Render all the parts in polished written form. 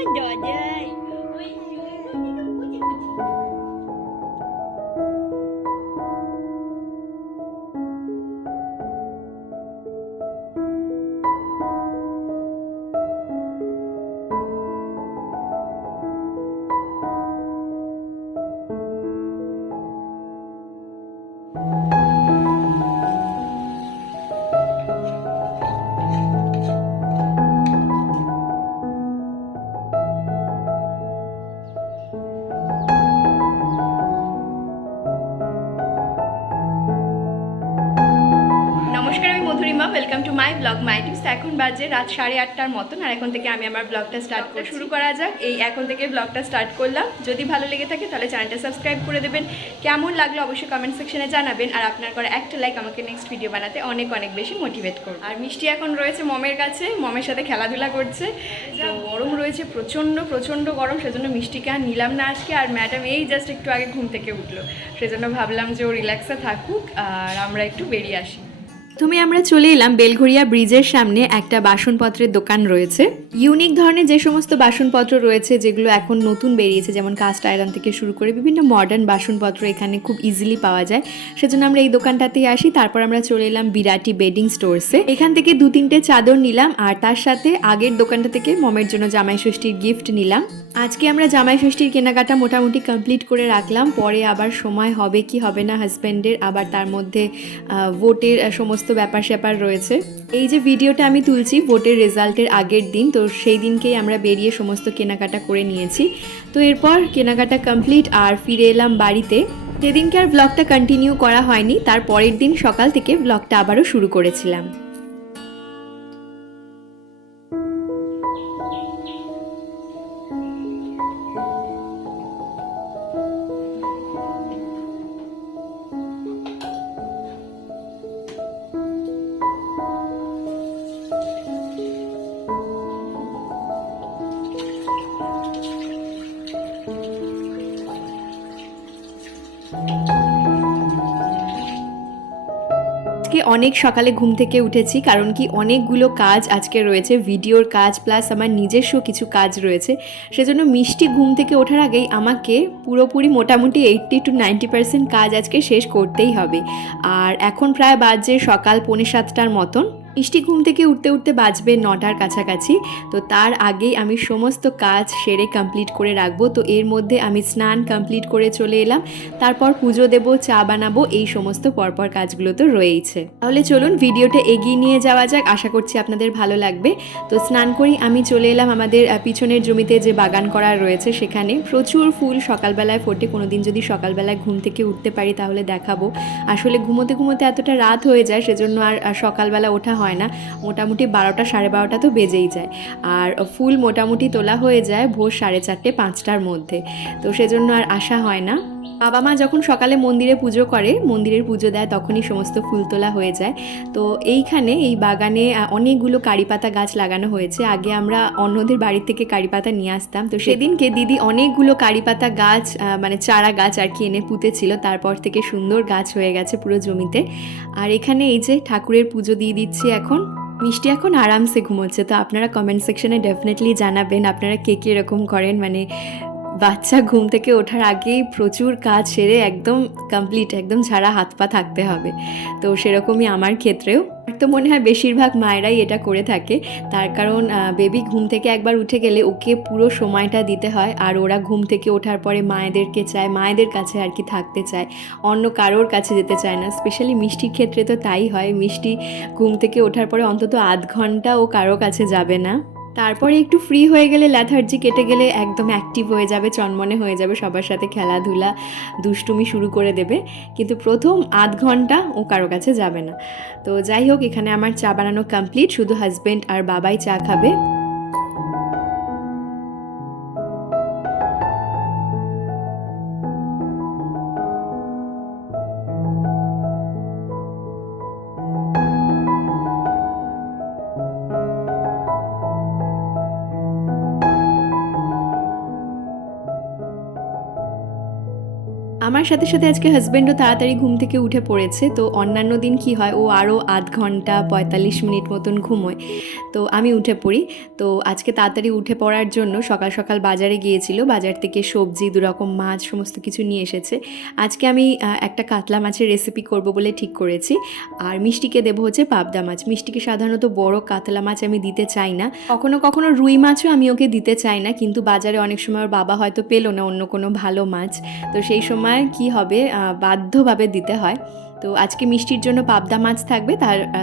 Dodai. নমস্কার, আমি Madhurima. Welcome to my blog my tips. এখন বাজে রাত 8:30টার মতন, আর এখন থেকে আমি আমার ব্লগটা শুরু করা যাক। এই এখন থেকে ব্লগটা স্টার্ট করলাম। যদি ভালো লেগে থাকে তাহলে চ্যানেলটা সাবস্ক্রাইব করে দেবেন। কেমন লাগলো অবশ্যই কমেন্ট সেকশনে জানাবেন, আর আপনার করা একটা লাইক আমাকে নেক্সট ভিডিও বানাতে অনেক অনেক বেশি মোটিভেট করবে। আর মিষ্টি এখন রয়েছে মমের কাছে, মমের সাথে খেলাধুলা করছে। যা গরম রয়েছে, প্রচণ্ড প্রচণ্ড গরম, সেজন্য মিষ্টিকে আর নিলাম না আজকে। আর ম্যাডাম এই জাস্ট একটু আগে ঘুম থেকে উঠলো, সেজন্য ভাবলাম যে ও রিল্যাক্সে থাকুক আর আমরা একটু বেরিয়ে আসি। প্রথমে আমরা চলে এলাম বেলঘরিয়া ব্রিজের সামনে। একটা বাসনপত্রের দোকান রয়েছে। ইউনিক ধরনের যে সমস্ত বাসনপত্র রয়েছে, যেগুলো এখন নতুন বেরিয়েছে, যেমন কাস্ট আয়রন থেকে শুরু করে বিভিন্ন মডার্ন বাসনপত্র এখানে খুব ইজিলি পাওয়া যায়। সেজন্য আমরা এই দোকানটাতেই আসি। তারপর আমরা চলে এলাম বিরাটি বেডিং স্টোরসে। এখান থেকে 2-3টে চাদর নিলাম, আর তার সাথে আগের দোকানটা থেকে মমের জন্য জামাই ষষ্ঠীর গিফট নিলাম। আজকে আমরা জামাই ষষ্ঠীর কেনাকাটা মোটামুটি কমপ্লিট করে রাখলাম। পরে আবার সময় হবে কি হবে না হাজব্যান্ডের, আবার তার মধ্যে ভোটের সমস্ত ব্যাপার স্যাপার রয়েছে। এই যে ভিডিওটা আমি তুলছি ভোটের রেজাল্টের আগের দিন, তো সেই দিনকেই আমরা বেরিয়ে সমস্ত কেনাকাটা করে নিয়েছি। তো এরপর কেনাকাটা কমপ্লিট আর ফিরে এলাম বাড়িতে। সেদিনকে আর ব্লগটা কন্টিনিউ করা হয়নি, তার পরের দিন সকাল থেকে ব্লগটা আবারও শুরু করেছিলাম। আজকে অনেক সকালে ঘুম থেকে উঠেছি, কারণ কি অনেকগুলো কাজ আজকে রয়েছে, ভিডিওর কাজ প্লাস আমার নিজস্ব কিছু কাজ রয়েছে। সেজন্য মিষ্টি ঘুম থেকে ওঠার আগেই আমাকে পুরোপুরি মোটামুটি 80-90% কাজ আজকে শেষ করতেই হবে। আর এখন প্রায় বাজে সকাল 6:45টার মতন। মিষ্টি ঘুম থেকে উঠতে উঠতে বাজবে 9টার কাছাকাছি। তো তার আগেই আমি সমস্ত কাজ সেরে কমপ্লিট করে রাখবো। তো এর মধ্যে আমি স্নান কমপ্লিট করে চলে এলাম, তারপর পুজো দেব, চা বানাবো, এই সমস্ত পরপর কাজগুলো তো রয়েইছে। তাহলে চলুন ভিডিওটা এগিয়ে নিয়ে যাওয়া যাক, আশা করছি আপনাদের ভালো লাগবে। তো স্নান করেই আমি চলে এলাম আমাদের পিছনের জমিতে যে বাগান করা রয়েছে, সেখানে প্রচুর ফুল সকালবেলায় ফোটে। কোনোদিন যদি সকালবেলায় ঘুম থেকে উঠতে পারি তাহলে দেখাবো। আসলে ঘুমোতে ঘুমোতে এতটা রাত হয়ে যায়, সেজন্য আর সকালবেলা ওঠা হয় না। মোটামুটি 12টা 12:30 তো বেজেই যায়। আর ফুল মোটামুটি তোলা হয়ে যায় ভোর 4:30-5টার মধ্যে। তো সেজন্য আর আসা হয় না। বাবা মা যখন সকালে মন্দিরে পুজো করে, মন্দিরের পুজো দেয়, তখনই সমস্ত ফুল তোলা হয়ে যায়। তো এইখানে এই বাগানে অনেকগুলো কারিপাতা গাছ লাগানো হয়েছে। আগে আমরা অন্যদের বাড়ি থেকে কারিপাতা নিয়ে আসতাম। তো সেদিনকে দিদি অনেকগুলো কারিপাতা গাছ মানে চারা গাছ আর কি এনে পুঁতেছিল। তারপর থেকে সুন্দর গাছ হয়ে গেছে পুরো জমিতে। আর এখানে এই যে ঠাকুরের পুজো দিয়ে দিচ্ছি এখন। মিষ্টি এখন আরামসে ঘুমোচ্ছে। তো আপনারা কমেন্ট সেকশনে ডেফিনেটলি জানাবেন আপনারা কে কে এরকম করেন, মানে বাচ্চা ঘুম থেকে ওঠার আগেই প্রচুর কাজ সেরে একদম কমপ্লিট, একদম ঝাড়া হাত পা থাকতে হবে। তো সেরকমই আমার ক্ষেত্রেও। তো মনে হয় বেশিরভাগ মায়েরাই এটা করে থাকে, তার কারণ বেবি ঘুম থেকে একবার উঠে গেলে ওকে পুরো সময়টা দিতে হয়। আর ওরা ঘুম থেকে ওঠার পরে মায়েদেরকে চায়, মায়েদের কাছে আর কি থাকতে চায়, অন্য কারোর কাছে যেতে চায় না। স্পেশালি মিষ্টির ক্ষেত্রে তো তাই হয়। মিষ্টি ঘুম থেকে ওঠার পরে অন্তত আধ ঘন্টা ও কারো কাছে যাবে না। তারপরে একটু ফ্রি হয়ে গেলে, ল্যাথার্জি কেটে গেলে একদম অ্যাক্টিভ হয়ে যাবে, চনমনে হয়ে যাবে, সবার সাথে খেলাধুলা দুষ্টুমি শুরু করে দেবে। কিন্তু প্রথম আধ ঘন্টা ও কারো কাছে যাবে না। তো যাই হোক, এখানে আমার চা বানানো কমপ্লিট, শুধু হাজব্যান্ড আর বাবাই চা খাবে। আমার সাথে সাথে আজকে হাজব্যান্ডও তাড়াতাড়ি ঘুম থেকে উঠে পড়েছে। তো অন্যান্য দিন কি হয়, ও আরও আধ ঘন্টা ৪৫ মিনিট মতন ঘুমোয়, তো আমি উঠে পড়ি। তো আজকে তাড়াতাড়ি উঠে পড়ার জন্য সকাল সকাল বাজারে গিয়েছিল, বাজার থেকে সবজি, দুরকম মাছ সমস্ত কিছু নিয়ে এসেছে। আজকে আমি একটা কাতলা মাছের রেসিপি করব বলে ঠিক করেছি। আর মিষ্টিকে দেবো হচ্ছে পাবদা মাছ। মিষ্টিকে সাধারণত বড় কাতলা মাছ আমি দিতে চাই না, কখনো কখনো রুই মাছও আমি ওকে দিতে চাই না, কিন্তু বাজারে অনেক সময় ওর বাবা হয়তো পেলো না অন্য কোনো ভালো মাছ, তো সেই সময় কি হবে, বাধ্যভাবে দিতে হয়। তো আজকে মিষ্টির জন্য পাবদা মাছ থাকবে,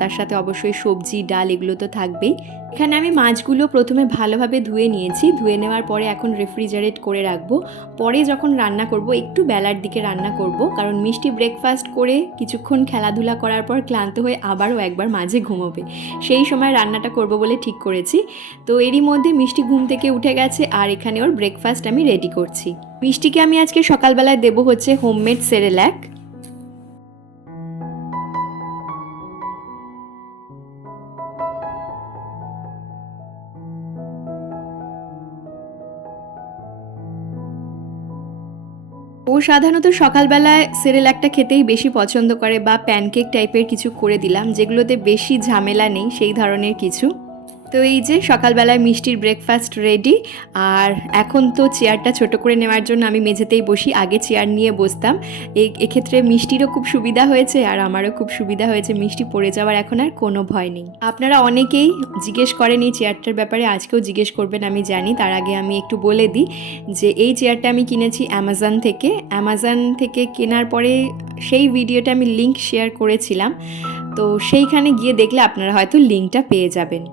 তার সাথে অবশ্যই সবজি, ডাল এগুলো তো থাকবেই। এখানে আমি মাছগুলো প্রথমে ভালোভাবে ধুয়ে নিয়েছি। ধুয়ে নেওয়ার পরে এখন রেফ্রিজারেট করে রাখবো। পরে যখন রান্না করব, একটু বেলার দিকে রান্না করব, কারণ মিষ্টি ব্রেকফাস্ট করে কিছুক্ষণ খেলাধুলা করার পর ক্লান্ত হয়ে আবারও একবার মাঝে ঘুমোবে, সেই সময় রান্নাটা করব বলে ঠিক করেছি। তো এরই মধ্যে মিষ্টি ঘুম থেকে উঠে গেছে, আর এখানে ওর ব্রেকফাস্ট আমি রেডি করছি। মিষ্টিকে আমি আজকে সকালবেলায় দেবো হচ্ছে হোমমেড সেরেল্যাক। ও সাধারণত সকালবেলায় সেরেল্যাকটা খেতেই বেশি পছন্দ করে, বা প্যানকেক টাইপের কিছু করে দিলাম যেগুলোতে বেশি ঝামেলা নেই, সেই ধরনের কিছু। তো এই যে সকালবেলায় মিষ্টির ব্রেকফাস্ট রেডি। আর এখন তো চেয়ারটা ছোট করে নেওয়ার জন্য আমি মেঝেতেই বসি, আগে চেয়ার নিয়ে বসতাম। এক্ষেত্রে মিষ্টিরও খুব সুবিধা হয়েছে আর আমারও খুব সুবিধা হয়েছে, মিষ্টি পড়ে যাওয়ার এখন আর কোনো ভয় নেই। আপনারা অনেকেই জিজ্ঞেস করেন এই চেয়ারটার ব্যাপারে, আজকেও জিজ্ঞেস করবেন আমি জানি। তার আগে আমি একটু বলে দিই যে এই চেয়ারটা আমি কিনেছি অ্যামাজন থেকে কেনার পরে সেই ভিডিওটা আমি লিঙ্ক শেয়ার করেছিলাম, তো সেইখানে গিয়ে দেখলে আপনারা হয়তো লিঙ্কটা পেয়ে যাবেন,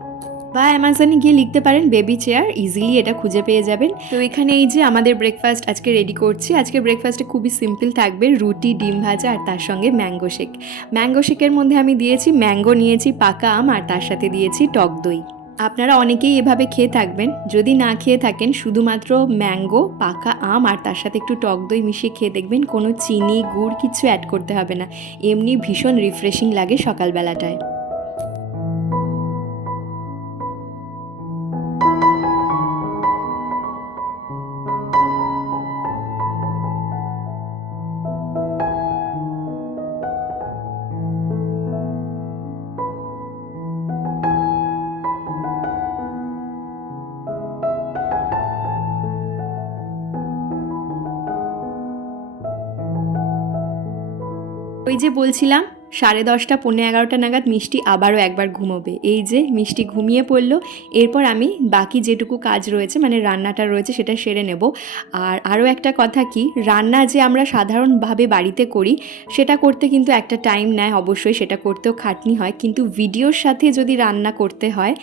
বা অ্যামাজনে গিয়ে লিখতে পারেন বেবি চেয়ার, ইজিলি এটা খুঁজে পেয়ে যাবেন। তো এখানে এই যে আমাদের ব্রেকফাস্ট আজকে রেডি করছি। আজকে ব্রেকফাস্টে খুবই সিম্পল থাকবে, রুটি, ডিম ভাজা আর তার সঙ্গে ম্যাঙ্গো শেক। ম্যাঙ্গো শেকের মধ্যে আমি দিয়েছি ম্যাঙ্গো, নিয়েছি পাকা আম, আর তার সাথে দিয়েছি টক দই। আপনারা অনেকেই এভাবে খেয়ে থাকবেন, যদি না খেয়ে থাকেন শুধুমাত্র ম্যাঙ্গো, পাকা আম আর তার সাথে একটু টক দই মিশিয়ে খেয়ে দেখবেন, কোনো চিনি, গুড় কিছু অ্যাড করতে হবে না, এমনি ভীষণ রিফ্রেশিং লাগে সকালবেলাটায়। ওই যে বলছিলাম 10:30 পৌনে 11টা নাগাদ মিষ্টি আবারও একবার ঘুমোবে। এই যে মিষ্টি ঘুমিয়ে পড়লো। এরপর আমি বাকি যেটুকু কাজ রয়েছে, মানে রান্নাটা রয়েছে, সেটা সেরে নেব। আর আরও একটা কথা কি, রান্না যে আমরা সাধারণভাবে বাড়িতে করি সেটা করতে কিন্তু একটা টাইম নেয়, অবশ্যই সেটা করতেও খাটনি হয়, কিন্তু ভিডিওর সাথে যদি রান্না করতে হয়,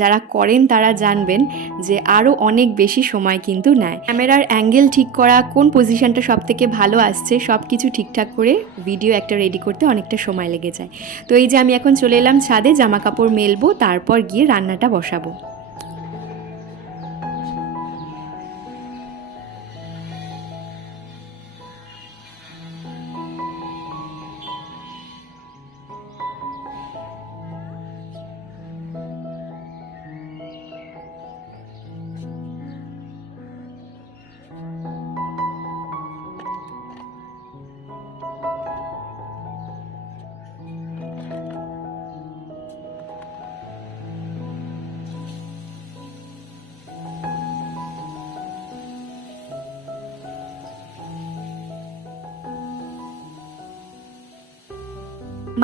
যারা করেন তারা জানবেন যে আরও অনেক বেশি সময় কিন্তু নেয়। ক্যামেরার অ্যাঙ্গেল ঠিক করা, কোন পজিশনটা সব থেকে ভালো আসছে, সব কিছু ঠিকঠাক করে ভিডিও একটা রেডি করতে অনেকটা সময় লেগে যায়। তো এই যে আমি এখন চলে এলাম ছাদে, জামা কাপড় মেলবো, তারপর গিয়ে রান্নাটা বসাবো।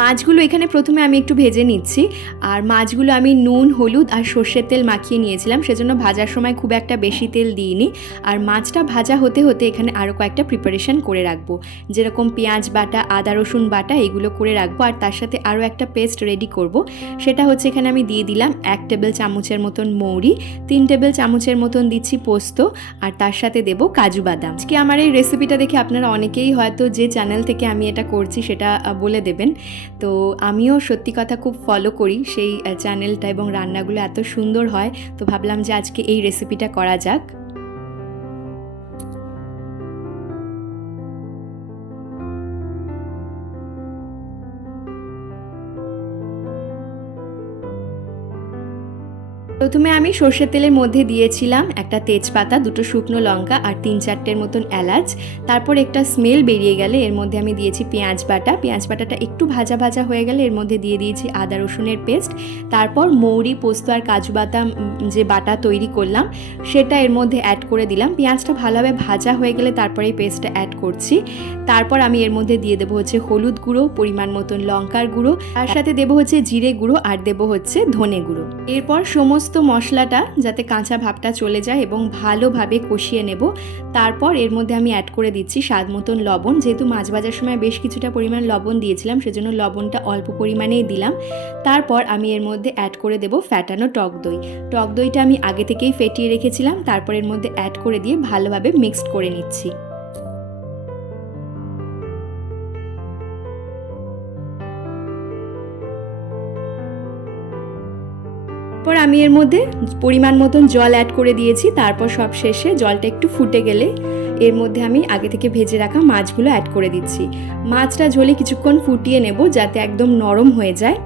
মাছগুলো এখানে প্রথমে আমি একটু ভেজে নিচ্ছি। আর মাছগুলো আমি নুন, হলুদ আর সর্ষের তেল মাখিয়ে নিয়েছিলাম, সেজন্য ভাজার সময় খুব একটা বেশি তেল দিইনি। আর মাছটা ভাজা হতে হতে এখানে আরও কয়েকটা প্রিপারেশন করে রাখবো, যেরকম পেঁয়াজ বাটা, আদা রসুন বাটা, এগুলো করে রাখবো। আর তার সাথে আরও একটা পেস্ট রেডি করব, সেটা হচ্ছে এখানে আমি দিয়ে দিলাম 1 টেবিল চামচের মতন মৌরি, 3 টেবিল চামচের মতন দিচ্ছি পোস্ত, আর তার সাথে দেবো কাজু বাদাম। আজকে আমার এই রেসিপিটা দেখে আপনারা অনেকেই হয়তো যে চ্যানেল থেকে আমি এটা করছি সেটা বলে দেবেন। তো আমিও সত্যি কথা খুব ফলো করি সেই চ্যানেলটা, এবং রান্নাগুলো এত সুন্দর হয়, তো ভাবলাম যে আজকে এই রেসিপিটা করা যাক। তো প্রথমে আমি সর্ষের তেলের মধ্যে দিয়েছিলাম একটা তেজপাতা, দুটো শুকনো লঙ্কা আর 3-4টের মতন এলাচ। তারপর একটা স্মেল বেরিয়ে গেলে এর মধ্যে আমি দিয়েছি পেঁয়াজ বাটা। পেঁয়াজ বাটাটা একটু ভাজা ভাজা হয়ে গেলে এর মধ্যে দিয়ে দিয়েছি আদা রসুনের পেস্ট। তারপর মৌরি, পোস্ত আর কাজু বাদাম যে বাটা তৈরি করলাম সেটা এর মধ্যে অ্যাড করে দিলাম। পেঁয়াজটা ভালোভাবে ভাজা হয়ে গেলে তারপরে এই পেস্টটা অ্যাড করছি। তারপর আমি এর মধ্যে দিয়ে দেবো হচ্ছে হলুদ গুঁড়ো, পরিমাণ মতন লঙ্কার গুঁড়ো, তার সাথে দেবো হচ্ছে জিরে গুঁড়ো আর দেবো হচ্ছে ধনে গুঁড়ো। এরপর সমস্ত মশলাটা যাতে কাঁচা ভাবটা চলে যায় এবং ভালোভাবে কষিয়ে নেব। তারপর এর মধ্যে আমি অ্যাড করে দিচ্ছি স্বাদ মতন লবণ। যেহেতু মাছ ভাজার সময় বেশ কিছুটা পরিমাণ লবণ দিয়েছিলাম সেজন্য লবণটা অল্প পরিমাণেই দিলাম। তারপর আমি এর মধ্যে অ্যাড করে দেবো ফ্যাটানো টক দই। টক দইটা আমি আগে থেকেই ফেটিয়ে রেখেছিলাম। তারপর এর মধ্যে অ্যাড করে দিয়ে ভালোভাবে মিক্সড করে নিচ্ছি। তারপর আমি এর মধ্যে পরিমাণ মতন জল অ্যাড করে দিয়েছি। তারপর সব শেষে জলটা একটু ফুটে গেলে এর মধ্যে আমি আগে থেকে ভেজে রাখা মাছগুলো অ্যাড করে দিচ্ছি। মাছটা ঝোলে কিছুক্ষণ ফুটিয়ে নেব যাতে একদম নরম হয়ে যায়।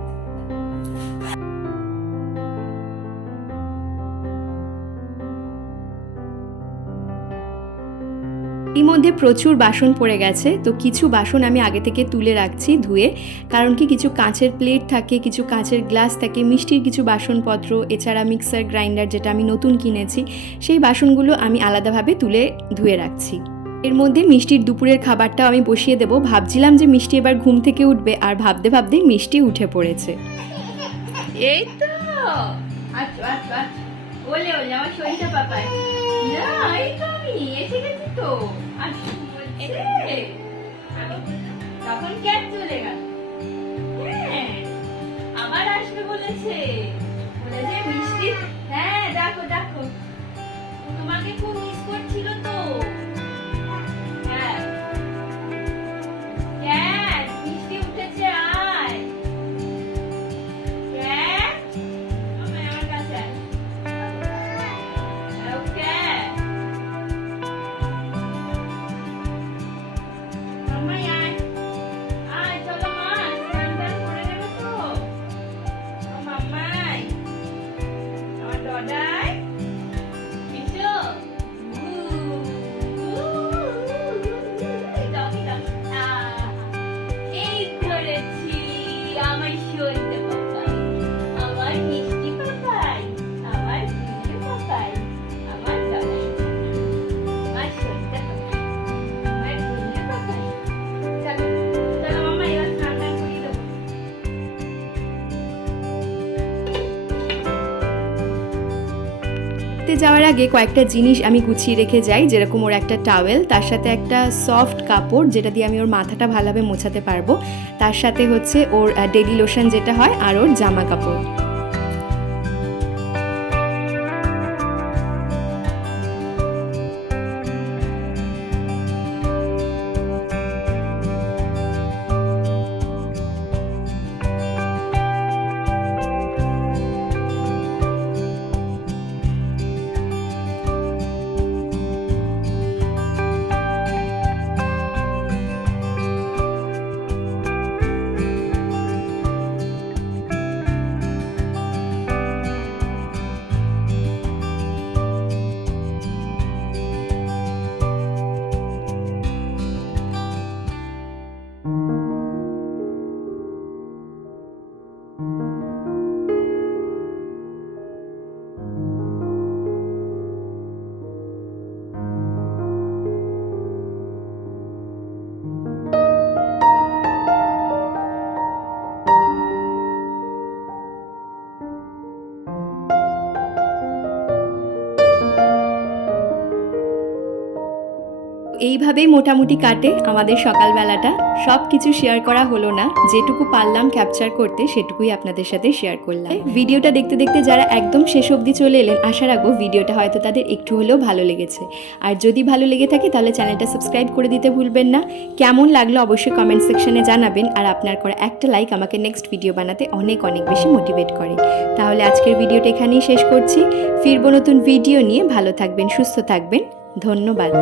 এর মধ্যে প্রচুর বাসন পড়ে গেছে, তো কিছু বাসন আমি আগে থেকে তুলে রাখছি ধুয়ে। কারণ কি কিছু কাঁচের প্লেট থাকে, কিছু কাঁচের গ্লাস থাকে, মিষ্টির কিছু বাসনপত্র, এছাড়া মিক্সার গ্রাইন্ডার যেটা আমি নতুন কিনেছি সেই বাসনগুলো আমি আলাদাভাবে তুলে ধুয়ে রাখছি। এর মধ্যে মিষ্টির দুপুরের খাবারটাও আমি বসিয়ে দেবো। ভাবছিলাম যে মিষ্টি এবার ঘুম থেকে উঠবে, আর ভাবতে ভাবতেই মিষ্টি উঠে পড়েছে। এই তো ওলে ওলে আমার শরীরটা পাপায় না, এই তো আমি এসে গেছি তো। তখন ক্যাট চলে গেল। হ্যাঁ আবার আসবে বলেছে মিষ্টি। হ্যাঁ দেখো দেখো তোমাকে খুব মিস করছিল তো। হ্যাঁ ক্যাট মিষ্টি উঠেছে, আয় ক্যাট আমার কাছে আয়। যাওয়ার আগে কয়েকটা জিনিস আমি গুছিয়ে রেখে যাই, যেরকম ওর একটা টাওয়েল, তার সাথে একটা সফট কাপড় যেটা দিয়ে আমি ওর মাথাটা ভালোভাবে মোছাতে পারবো, তার সাথে হচ্ছে ওর ডেলি লোশন যেটা হয়, আর ওর জামা কাপড়। এইভাবেই মোটামুটি কাটে আমাদের সকালবেলাটা। সব কিছু শেয়ার করা হলো না, যেটুকু পারলাম ক্যাপচার করতে সেটুকুই আপনাদের সাথে শেয়ার করলাম। ভিডিওটা দেখতে দেখতে যারা একদম শেষ অবধি চলে এলেন, আশা রাখবো ভিডিওটা হয়তো তাদের একটু হলেও ভালো লেগেছে। আর যদি ভালো লেগে থাকে তাহলে চ্যানেলটা সাবস্ক্রাইব করে দিতে ভুলবেন না। কেমন লাগলো অবশ্যই কমেন্ট সেকশনে জানাবেন, আর আপনার করা একটা লাইক আমাকে নেক্সট ভিডিও বানাতে অনেক অনেক বেশি মোটিভেট করে। তাহলে আজকের ভিডিওটা এখানেই শেষ করছি। ফিরবো নতুন ভিডিও নিয়ে। ভালো থাকবেন, সুস্থ থাকবেন, ধন্যবাদ।